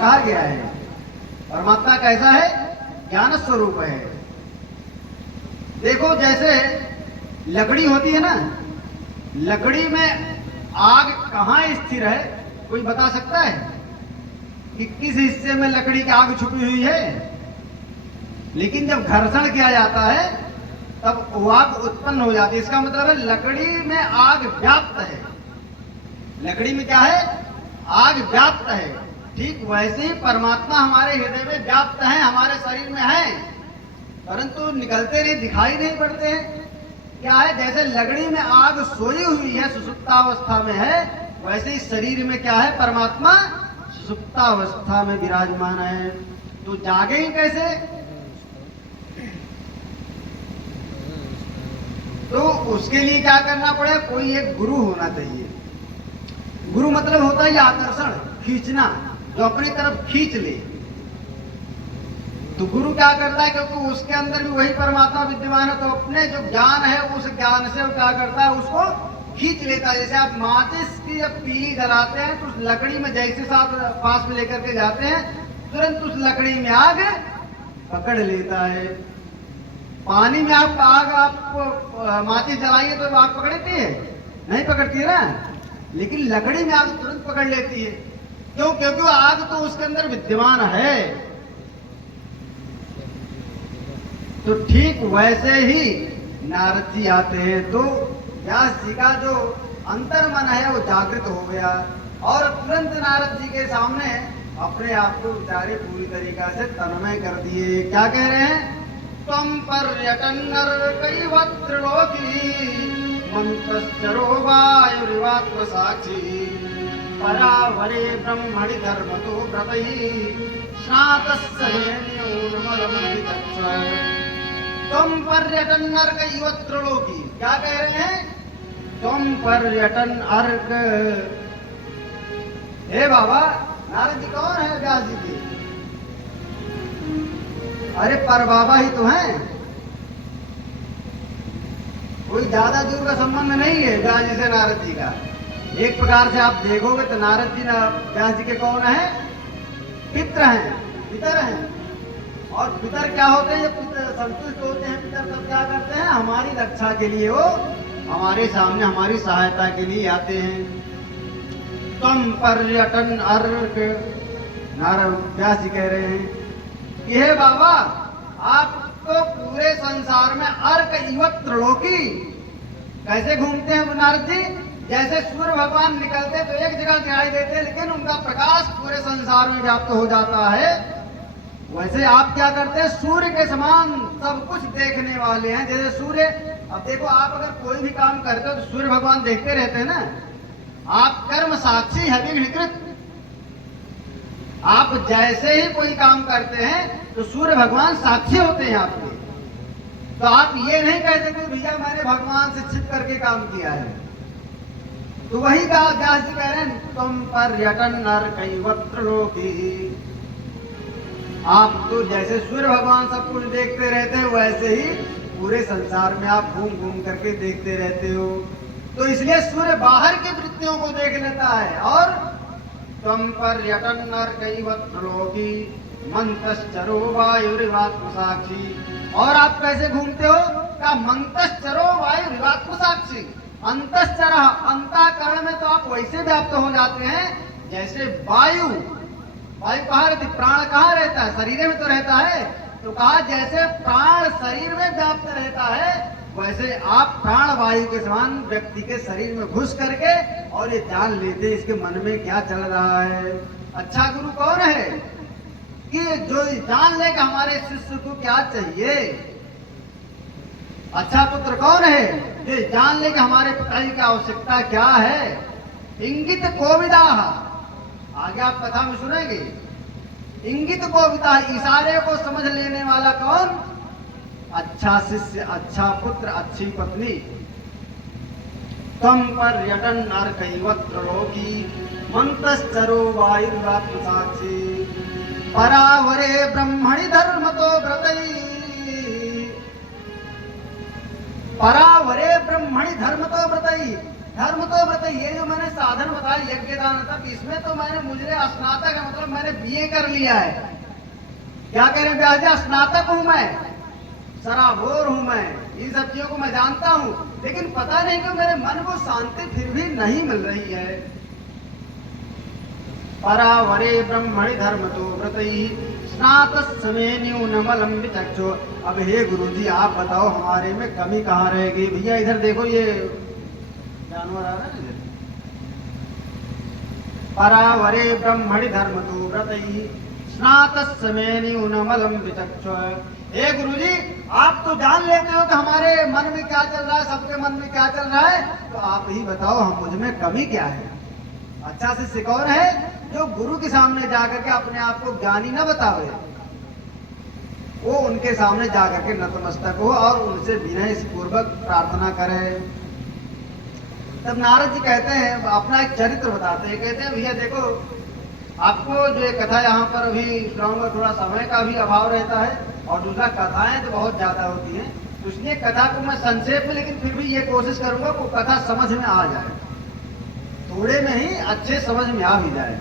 कहा गया है। परमात्मा कैसा है? ज्ञान स्वरूप है। देखो जैसे लकड़ी होती है ना, लकड़ी में आग कहाँ स्थिर है, कोई बता सकता है कि किस हिस्से में लकड़ी की आग छुपी हुई है? लेकिन जब घर्षण किया जाता है तब वो आग उत्पन्न हो जाती है। इसका मतलब है लकड़ी में आग व्याप्त है। लकड़ी में क्या है? आग व्याप्त है। ठीक वैसे ही परमात्मा हमारे हृदय में व्याप्त है, हमारे शरीर में है, परंतु निकलते नहीं, दिखाई नहीं पड़ते हैं। क्या है? जैसे लकड़ी में आग सोई हुई है, सुसुप्तावस्था में है, वैसे ही शरीर में क्या है? परमात्मा सुसुप्तावस्था में विराजमान है। तो जागेंगे कैसे? तो उसके लिए क्या करना पड़े? कोई एक गुरु होना चाहिए। गुरु मतलब होता है आकर्षण, खींचना, जो अपनी तरफ खींच ले। तो गुरु क्या करता है? क्योंकि उसके अंदर भी वही परमात्मा विद्यमान है, तो अपने जो ज्ञान है उस ज्ञान से वो क्या करता है? उसको खींच लेता है। जैसे आप माचिस की जब तीली जलाते हैं तो उस लकड़ी में जैसे साथ पास में लेकर के जाते हैं, तुरंत उस लकड़ी में आग पकड़ लेता है। पानी में आप माचिस जलाइए तो आग पकड़ती है? नहीं पकड़ती है ना। लेकिन लकड़ी में आग तुरंत पकड़ लेती है। क्यों? क्योंकि आग तो उसके अंदर विद्यमान है। तो ठीक वैसे ही नारद जी आते हैं तो व्यास जी का जो अंतर्मन है वो जागृत हो गया और तुरंत नारद जी के सामने अपने आप को विचारे पूरी तरीका से तन्मय कर दिए। क्या कह रहे हैं? त्वं पर्यटन्नर्कैवत्रिलोकी मंतश्चरो वायुरिवात्मसाक्षी परावरे ब्रह्मणि धर्मतो व्रतैः स्नातस्सहेन्योर्मलं विदच्छ। त्वं पर्यटन्नर्कैवत्रिलोकी, क्या कह रहे हैं? त्वं पर्यटन अर्क। हे बाबा, नारद जी कौन है? व्यास जी की? अरे पर बाबा ही तो हैं। कोई ज्यादा दूर का संबंध नहीं है व्यास जी से नारद जी का। एक प्रकार से आप देखोगे तो नारद जी व्यास जी के कौन है? पितर हैं, पितर हैं। और पितर क्या होते हैं? जब पितर संतुष्ट होते हैं पितर तब क्या करते हैं? हमारी रक्षा के लिए वो हमारे सामने हमारी सहायता के लिए आते हैं। त्वं पर्यटन अर्क, नारद व्यास जी कह रहे हैं कि हे बाबा, आप तो पूरे संसार में अर्क इवत त्रिलोकी कैसे घूमते हैं नारद जी? जैसे सूर्य भगवान निकलते तो एक जगह दिखाई देते, लेकिन उनका प्रकाश पूरे संसार में व्याप्त हो जाता है। वैसे आप क्या करते हैं? सूर्य के समान सब कुछ देखने वाले हैं। जैसे सूर्य, अब देखो आप अगर कोई भी काम करते हो तो सूर्य भगवान देखते रहते हैं ना। आप कर्म साक्षी है विघ्नकृत। आप जैसे ही कोई काम करते हैं तो सूर्य भगवान साक्षी होते हैं आपके। तो आप ये नहीं कह सकते भैया मैंने भगवान से छिप करके काम किया है। तो वही कहा व्यास जी कह रहे हैं, तुम पर्यटन नरकैवत्रिलोकी, आप तो जैसे सूर्य भगवान सब कुछ देखते रहते हैं वैसे ही पूरे संसार में आप घूम घूम करके देखते रहते हो। तो इसलिए सूर्य बाहर की वृत्तियों को देख लेता है। और त्वं पर्यटन नरकैवत्रिलोकी मंतश्चरो वायुरिवात्मसाक्षी। और आप कैसे घूमते हो? क्या? मंतश्चरो वायुरिवात्मसाक्षी। अंतश्चर, अंतःकरण में तो आप वैसे व्याप्त हो जाते हैं जैसे वायु। वायु कहाँ रहती? प्राण कहाँ रहता है? शरीर में तो रहता है। तो कहा जैसे प्राण शरीर में व्याप्त रहता है वैसे आप प्राण वायु के समान व्यक्ति के शरीर में घुस करके और ये जान लेते इसके मन में क्या चल रहा है। अच्छा गुरु कौन है कि जो जान ले कि हमारे शिष्य को क्या चाहिए? अच्छा पुत्र कौन है जो जान ले कि हमारे पिता की आवश्यकता क्या है? इंगित कोविदा, आगे आप कथा में सुनेंगे। इंगित कोविदा, इशारे को समझ लेने वाला कौन? अच्छा शिष्य, अच्छा पुत्र, अच्छी पत्नी। त्वं पर्यटन नरकैवत्रिलोकी मंतश्चरो वायुर्वात्मसाक्षी परावरे ब्रह्मणि धर्मतो व्रतैः। परावरे ब्रह्मणि धर्मतो व्रतैः, धर्म तो बताइए, ये जो मैंने साधन बताया यज्ञ दान तप, इसमें तो मुझे स्नातक है, मतलब मैंने बीए कर लिया है। क्या कह रहे व्यास जी, स्नातक हूं मैं, सराबोर हूं मैं, इन सब चीजों को मैं जानता हूं, लेकिन पता नहीं क्यों मेरे मन को शांति फिर भी नहीं मिल रही है। परावरे ब्रह्मणि धर्म तो व्रतई स्नात समय न्यूनमलम विचक्षो। अब हे गुरुजी आप बताओ हमारे में कमी कहाँ रहेगी। भैया इधर देखो, ये जानवर आ रहा है ना। परावरे ब्रह्मणि धर्म तो व्रतई स्नात समय न्यूनमलम विचक्षो। हे गुरुजी आप तो जान लेते हो कि हमारे मन में क्या चल रहा है, सबके मन में क्या चल रहा है, तो आप ही बताओ हम मुझ में कमी क्या है। अच्छा से सिकौर है जो गुरु के सामने जाकर के अपने आप को ज्ञानी न बतावे, वो उनके सामने जाकर के नतमस्तक हो और उनसे विनय पूर्वक प्रार्थना करे। तब नारद जी कहते हैं, अपना एक चरित्र बताते हैं, कहते हैं भैया देखो आपको जो एक कथा यहाँ पर अभी सुनाऊंगा, थोड़ा समय का भी अभाव रहता है और दूसरा कथाएं तो बहुत ज्यादा होती हैं, तो इसलिए कथा को मैं संक्षेप में, लेकिन फिर भी ये कोशिश करूंगा कि कथा समझ में आ जाए, थोड़े में ही अच्छे समझ में आ भी जाए।